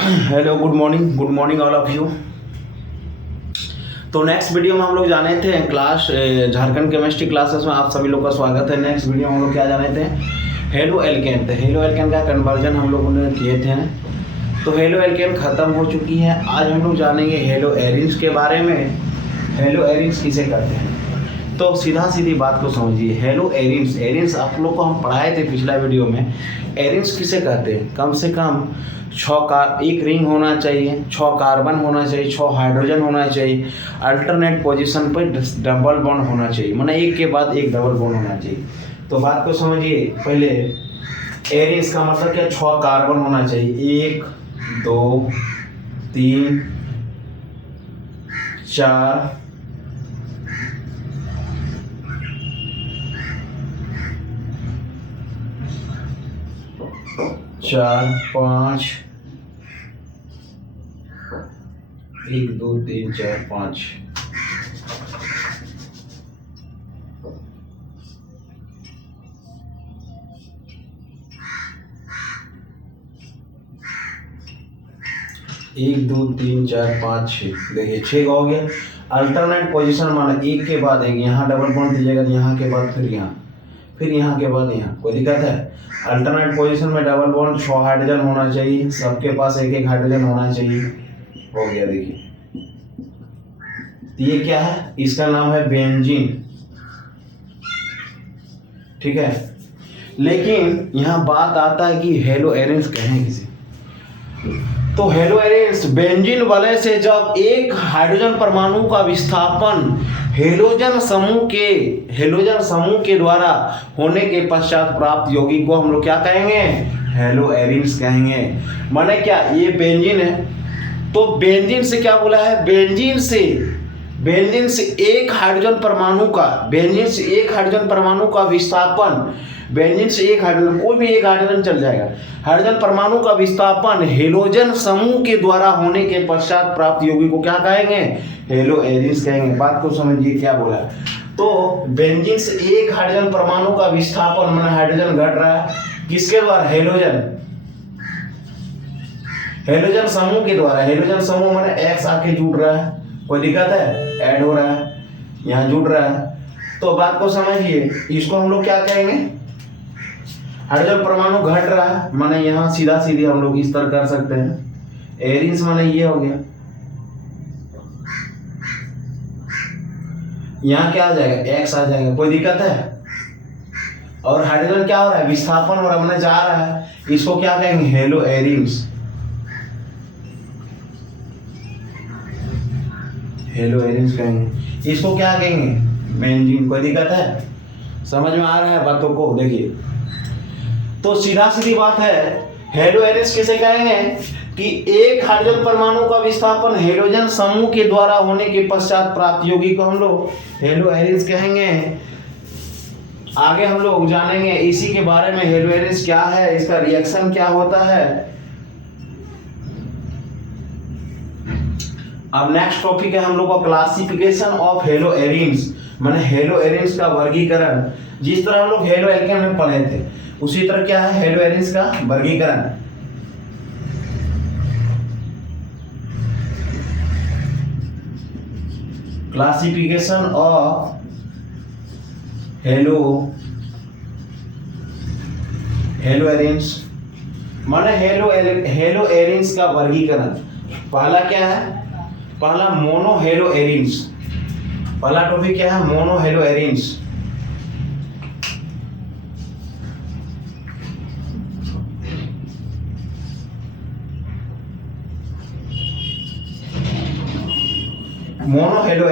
Hello, good morning all of you. तो next video में हम लोग जाने थे क्लास झारखंड केमिस्ट्री क्लासेस में आप सभी लोग का स्वागत है। नेक्स्ट वीडियो में हम लोग क्या जाने थे, हेलो एल्केन। तो हेलो एल्केन का कन्वर्जन हम लोगों ने किए थे। तो हेलो एल्केन ख़त्म हो चुकी है। आज हम लोग जानेंगे हेलो एरिन्स के बारे में। हेलो एरिन्स किसे कहते हैं, तो सीधा सीधी बात को समझिए। हेलो एरिन्स, एरिन्स आप लोग को हम पढ़ाए थे पिछला वीडियो में। एरिन्स किसे कहते हैं, कम से कम एक रिंग होना चाहिए, 6 कार्बन होना चाहिए, 6 हाइड्रोजन होना चाहिए, अल्टरनेट पोजीशन पर डबल बॉन्ड होना चाहिए, माने एक के बाद एक डबल बॉन्ड होना चाहिए। तो बात को समझिए पहले। एरिन्स का मतलब क्या, 6 कार्बन होना चाहिए, 1 2 3 4 4 5 1 2 3 4 5। एक दो तीन चार पाँच छः, देखिए 6 का हो गया। अल्टरनेट पोजीशन माना एक के बाद एक, यहाँ डबल बॉन्ड दीजिएगा तो यहाँ के बाद फिर यहाँ के बाद यहाँ, कोई दिक्कत है। अल्टरनेट पोजीशन में डबल बॉन्ड, 6 हाइड्रोजन होना चाहिए, सबके पास एक एक हाइड्रोजन होना चाहिए। हो गया, देखिए ये क्या है, इसका नाम है बेंजीन, ठीक है। लेकिन यहाँ बात आता है कि हेलो एरिन्स कहें किसे। तो हेलो एरिन्स बेंजीन वलय से जब एक हाइड्रोजन परमाणु का विस्थापन हेलोजन समूह के द्वारा होने के पश्चात प्राप्त यौगिक को हम लोग क्या कहेंगे, हेलो एरिन्स कहेंगे। माने क्या, ये बेंजीन है, तो बेंजीन से क्या बोला है, बेंजीन से एक हाइड्रोजन परमाणु का विस्थापन, बेंजीन से एक हाइड्रोजन, कोई भी एक हाइड्रोजन चल जाएगा, हाइड्रोजन परमाणु का विस्थापन हेलोजन समूह के द्वारा होने के पश्चात प्राप्त यौगिक को क्या कहेंगे, हेलो एरिन्स कहेंगे। बात को समझिए क्या बोला। तो बेंजीन से एक हाइड्रोजन परमाणु का विस्थापन माने हाइड्रोजन घट रहा है, किसके द्वारा, हेलोजन समूह के द्वारा। हेलोजन समूह माने एक्स आके जुड़ रहा है, कोई दिक्कत है, ऐड हो रहा है, यहाँ जुड़ रहा है। तो बात को समझिए, इसको हम लोग क्या कहेंगे, हाइड्रोजन परमाणु घट रहा है, माने यहाँ सीधा सीधी हम लोग इस तरह कर सकते हैं। एरिन्स माने ये हो गया, यहाँ क्या आ जाएगा, एक्स आ जाएगा, कोई दिक्कत है। और हाइड्रोजन क्या हो रहा है, विस्थापन हो रहा है, माने जा रहा है, इसको क्या कहेंगे, हेलो एरिन्स, हेलो एरिन्स कहेंगे। इसको क्या कहेंगे, बेंजीन, कोई दिक्कत है, समझ में आ रहा है बातों को। देखिए तो सीधा सीधी बात है, हेलो एरिन्स किसे कहेंगे कि एक हाइड्रोजन परमाणु का विस्थापन हेलोजन समूह के द्वारा होने के पश्चात प्राप्त यौगिक को हम लोग हेलो एरिन्स कहेंगे। आगे हम लोग जानेंगे इसी के बारे में, हेलो एरिन्स क्या है, इसका रिएक्शन क्या होता है। अब नेक्स्ट टॉपिक है हम लोग का क्लासिफिकेशन ऑफ हेलो एरिन्स, माने हेलो एरिन्स का वर्गीकरण। जिस तरह हम लोग हेलो एल्केन में पढ़े थे उसी तरह क्या है हेलो एरिन्स का वर्गीकरण। क्लासिफिकेशन ऑफ हेलो एरिन्स माने हेलो एरिन्स का वर्गीकरण। पहला क्या है, पहला मोनो हेलो एरिन्स, पहला टॉपिक क्या है, mono hello arenes. Mono hello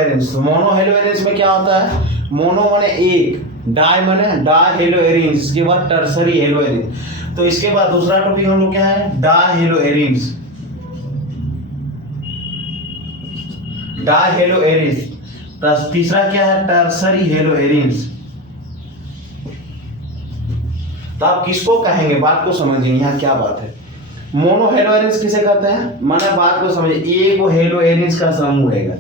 arenes में क्या होता है, मोनो माने एक, डाई माने डाई हेलो एरिन्स, इसके बाद टर्सरी हेलो एरिन्स। तो इसके बाद दूसरा टॉपिक हम लोग क्या है, die hello arenes, die hello arenes. तीसरा क्या है, टर्सरी हेलो एरिन्स। तो आप किसको कहेंगे, बात को समझिए यहाँ क्या बात है। मोनो हेलो एरिन्स किसे कहते हैं, माने बात को समझिए, एक वो हेलो एरिन्स का समूह रहेगा,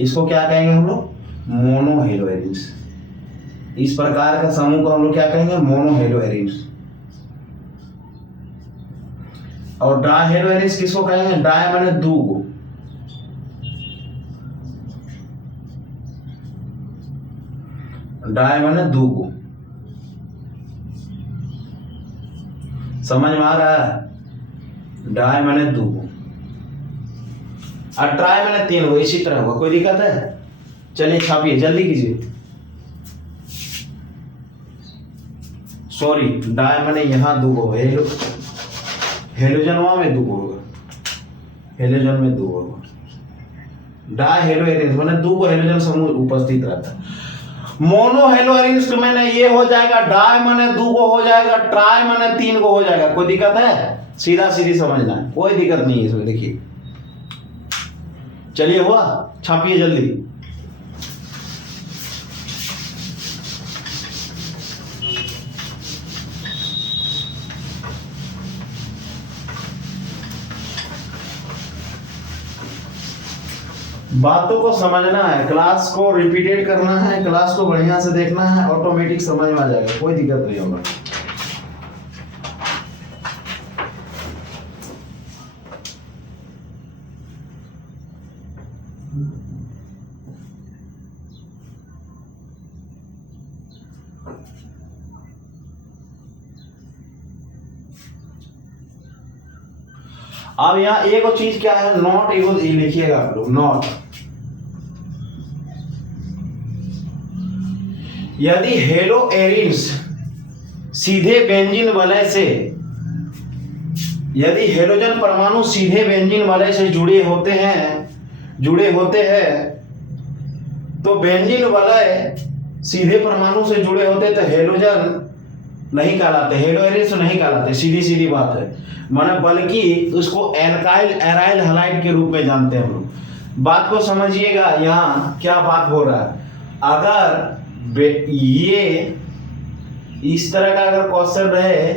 इसको क्या कहेंगे हम लोग, मोनो हेलो एरिन्स। इस प्रकार का समूह को हम लोग क्या कहेंगे, मोनो हेलो एरिन्स। और डाई हेलो एरिन्स किसको कहेंगे? डाई माने दो को, डाई माने दो को, समझ में आ रहा है? डाई माने दो को और ट्राई माने तीन को, इसी तरह होगा। कोई दिक्कत है? चलिए छापिए, जल्दी कीजिए। सॉरी, डाई माने यहाँ दो को, हेलोजन में दो को होगा, हेलोजन में दो होगा। डाई हेलो एरिन्स माने दो को हेलोजन समूह उपस्थित रहता है। मोनो हेलो एरिन्स माने ये हो जाएगा, डाई माने दो को हो जाएगा, ट्राई माने तीन को हो जाएगा। कोई दिक्कत है? सीधा सीधी समझना है, कोई दिक्कत नहीं है इसमें। देखिए चलिए, हुआ? छापिए जल्दी। बातों को समझना है, क्लास को रिपीटेड करना है, क्लास को बढ़िया से देखना है, ऑटोमेटिक समझ में आ जाएगा, कोई दिक्कत नहीं होगा। अब यहाँ एक और चीज क्या है, नॉट, एगो लिखिएगा आप लोग, नॉट। यदि हेलो एरिन्स सीधे बेंजीन वलय से, यदि हेलोजन परमाणु सीधे बेंजीन वलय से जुड़े होते हैं, तो बेंजीन वलय सीधे परमाणु से जुड़े होते तो हेलोजन नहीं कहलाते, हेलो एरिन्स नहीं कहलाते, सीधी सीधी बात है। माने बल्कि उसको एल्काइल एराइल हैलाइड के रूप में जानते हैं हम लोग। बात को समझिएगा, यहाँ क्या बात हो रहा है। अगर ये इस तरह का अगर क्वेश्चन रहे,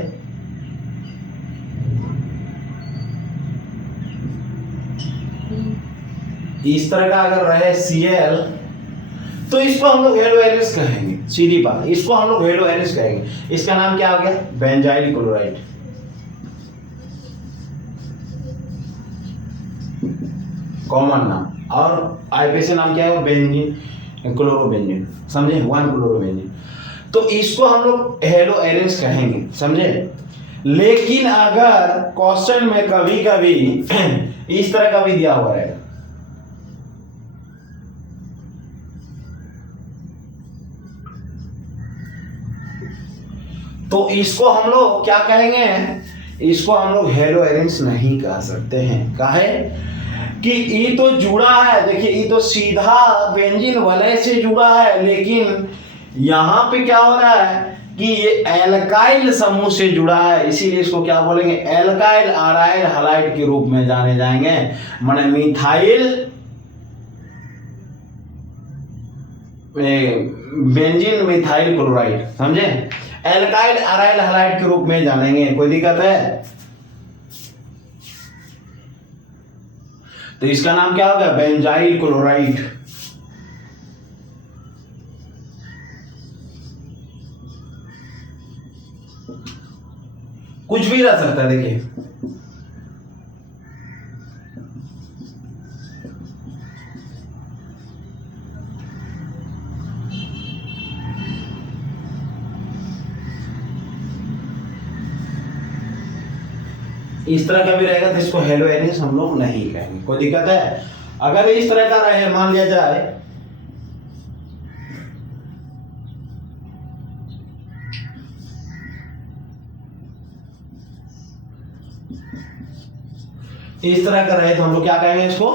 इस तरह का अगर रहे Cl, तो इसको हम लोग हेलो एरिन्स कहेंगे, सीधी बात, इसको हम लोग हेलो एरिन्स कहेंगे। इसका नाम क्या हो गया? Benzyl chloride. कॉमन नाम। और आईपीसी नाम क्या है? बेंजीन, क्लोरोबेंजीन, समझे? 1 क्लोरोबेंजीन। तो इसको हम लोग हेलो एरिन्स कहेंगे, समझे? लेकिन अगर क्वेश्चन में कभी कभी इस तरह का भी दिया हुआ रहेगा, तो इसको हम लोग क्या कहेंगे? इसको हम लोग हेलो एरिन्स नहीं कह सकते हैं। काहे कि ये तो जुड़ा है, देखिए ये तो सीधा बेंजीन वलय से जुड़ा है, लेकिन यहाँ पे क्या हो रहा है कि ये एल्काइल समूह से जुड़ा है, इसीलिए इसको क्या बोलेंगे? एल्काइल अराइल हैलाइड के रूप में जाने जाएंगे। माने मिथाइल बेंजीन मिथाइल क्लोराइड, समझे? एल्काइल अराइल हैलाइड के रूप में जानेंगे। कोई दिक्कत है? तो इसका नाम क्या होगा? Benzyl chloride. कुछ भी रह सकता है, देखिए इस तरह का भी रहेगा तो इसको हेलो एरिन्स हम लोग नहीं कहेंगे। कोई दिक्कत है? अगर इस तरह का रहे, मान लिया जाए इस तरह का रहे, तो हम लोग क्या कहेंगे? इसको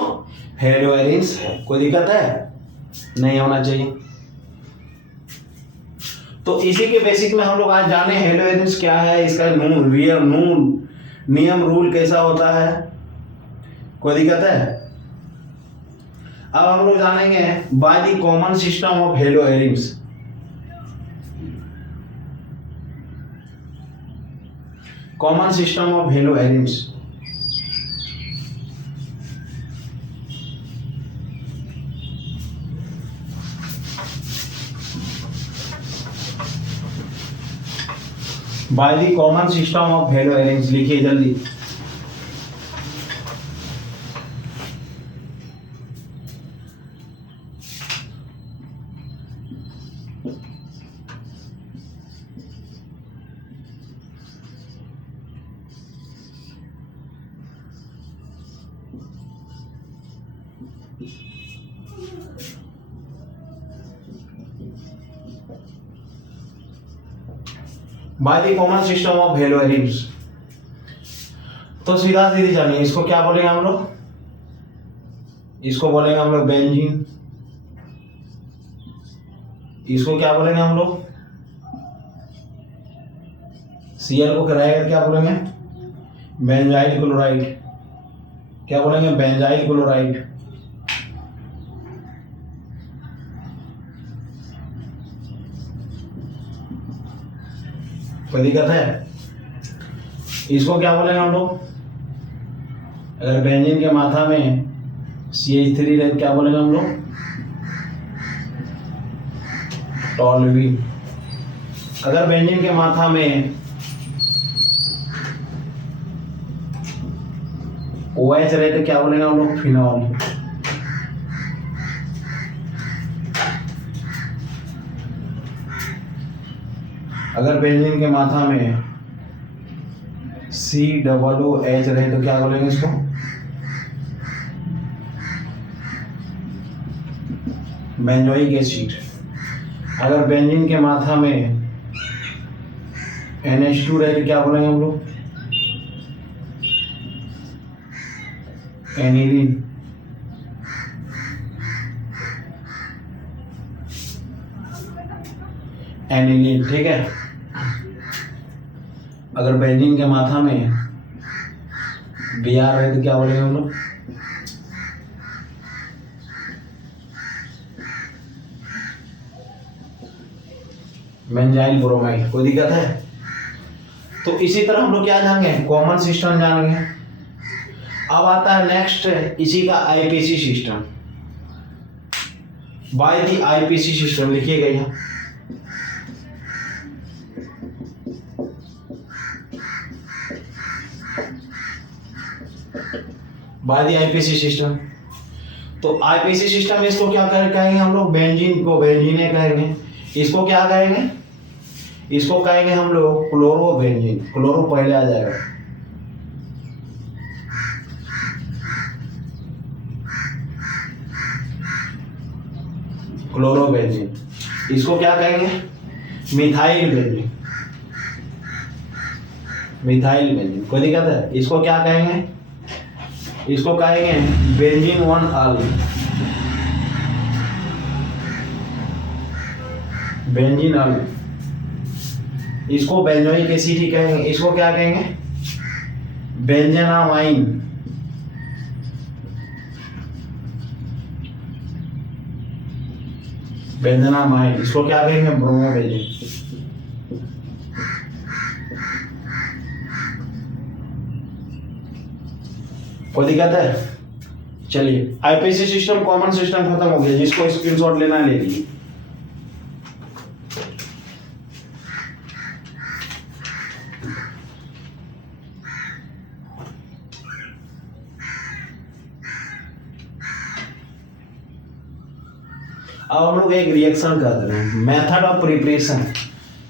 हेलो एरिन्स है। कोई दिक्कत है? नहीं होना चाहिए। तो इसी के बेसिक में हम लोग आज जाने हेलो एरिन्स क्या है, इसका नियम रूल कैसा होता है। कोई दिक्कत है? अब हम लोग जानेंगे by the common system of hello arenes. Common system of hello arenes. By the common system of hello arenes लिखिए जल्दी। By the common system of हेलोएरिन्स। तो सीधा सीधी जानिए, इसको क्या बोलेंगे हम लोग? इसको बोलेंगे हम लोग बेंजीन। इसको क्या बोलेंगे हम लोग? Cl को कराएगा क्या बोलेंगे? Benzyl chloride. क्या बोलेंगे? Benzyl chloride. कोई दिक्कत है? इसको क्या बोलेंगे हम लोग? अगर बेंजीन के माथा में CH3 रहे क्या बोलेंगे हम लोग? टॉल्यूइन। अगर बेंजीन के माथा में OH रहे तो क्या बोलेंगे हम लोग? फिनॉल। अगर बेंजीन के माथा में COOH रहे तो क्या बोलेंगे इसको? Benzoic acid. अगर बेंजीन के माथा में NH2 रहे तो क्या बोलेंगे हम लोग? एनिलीन। एनिलीन, ठीक है। अगर बेंजीन के माथा में Br रहे तो क्या बोलेंगे हम लोग? Benzyl bromide. कोई दिक्कत है? तो इसी तरह हम लोग क्या जानेंगे? कॉमन सिस्टम जानेंगे। अब आता है नेक्स्ट इसी का IPC system. By the IPC system लिखिएगा यहाँ। By the IPC system. तो आईपीसी सिस्टम में इसको क्या कहेंगे हम लोग? बेंजीन को बेंजीने कहेंगे। इसको क्या कहेंगे? इसको कहेंगे हम लोग क्लोरोबेंजीन। क्लोरो पहले आ जाएगा। क्लोरोबेंजीन। इसको क्या कहेंगे? Methyl benzene. Methyl benzene. कोई दिक्कत है? इसको क्या कहेंगे? इसको कहेंगे बेंजीन 1 अल। बेंजीन अल। इसको बेंजोइक एसिड ही कहेंगे। इसको क्या कहेंगे? बेंजेनामाइन। बेंजेनामाइन। इसको क्या कहेंगे? ब्रोमोबेंजीन। कोई दिक्कत है? चलिए, आईपीसी सिस्टम कॉमन सिस्टम खत्म हो गया। जिसको स्क्रीनशॉट लेना ले लीजिए। अब हम लोग एक रिएक्शन कर रहे हैं, मेथड ऑफ प्रिपरेशन।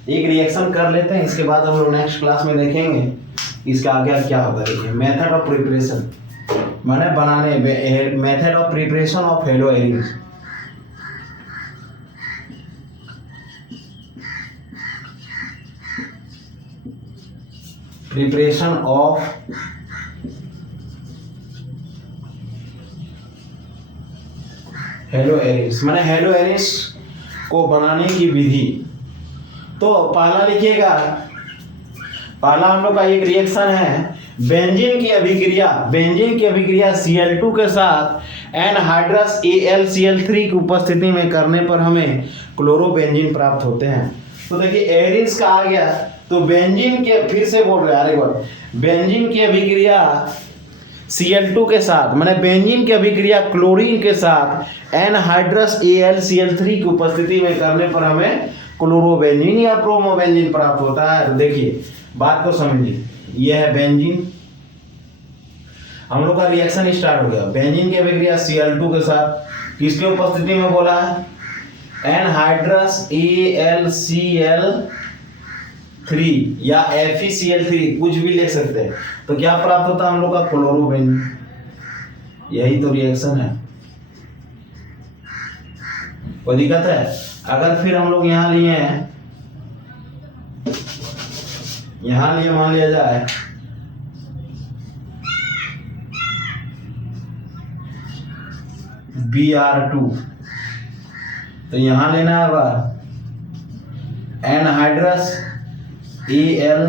एक रिएक्शन कर लेते हैं, इसके बाद हम लोग नेक्स्ट क्लास में देखेंगे इसका आगे क्या होगा। देखिए, मेथड ऑफ प्रिपरेशन माने बनाने, method of preparation of हेलोएरिन्स। Preparation of हेलोएरिन्स माने हेलोएरिन्स को बनाने की विधि। तो पहला लिखिएगा, पहला हम लोग का एक रिएक्शन है बेंजीन की अभिक्रिया। बेंजीन की अभिक्रिया Cl2 के साथ एनहाइड्रस AlCl3 की उपस्थिति में करने पर हमें क्लोरोबेंजीन प्राप्त होते हैं। तो देखिए एरिन्स का आ गया। तो बेंजीन के, फिर से बोल रहे हैं, अरे बार बेंजीन की अभिक्रिया Cl2 के साथ, माने बेंजीन की अभिक्रिया क्लोरीन के साथ एनहाइड्रस AlCl3 की उपस्थिति में करने पर हमें क्लोरोबेंजीन या ब्रोमोबेंजीन प्राप्त होता है। तो देखिए बात को समझिए, यह है बेंजीन। हम लोग का रिएक्शन स्टार्ट हो गया। बेंजीन की अभिक्रिया Cl2 के साथ किसके उपस्थिति में बोला है? एनहाइड्रस AlCl3 या FeCl3, कुछ भी ले सकते हैं। तो क्या प्राप्त होता है हम लोग का? क्लोरोबेंजीन। यही तो रिएक्शन है। कोई दिक्कत है? अगर फिर हम लोग यहाँ लिए हैं, यहाँ लिए मान लिया जाए Br2, तो यहाँ लेना होगा एनहाइड्रस Al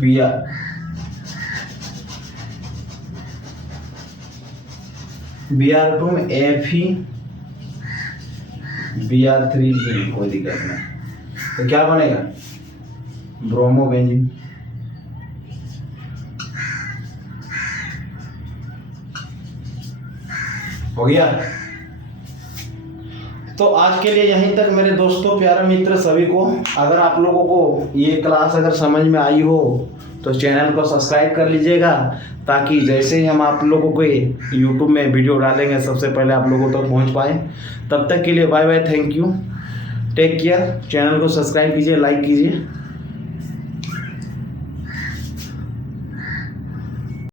Br, Br2 में Fe Br3, कोई दिक्कत नहीं। तो क्या बनेगा? ब्रोमोबेंजीन। हो गया। तो आज के लिए यहीं तक मेरे दोस्तों, प्यारे मित्र सभी को। अगर आप लोगों को ये क्लास अगर समझ में आई हो तो चैनल को सब्सक्राइब कर लीजिएगा, ताकि जैसे ही हम आप लोगों को यूट्यूब में वीडियो डालेंगे सबसे पहले आप लोगों तक पहुंच पाए। तब तक के लिए bye bye, thank you, take care. Channel को सब्सक्राइब कीजिए, लाइक कीजिए।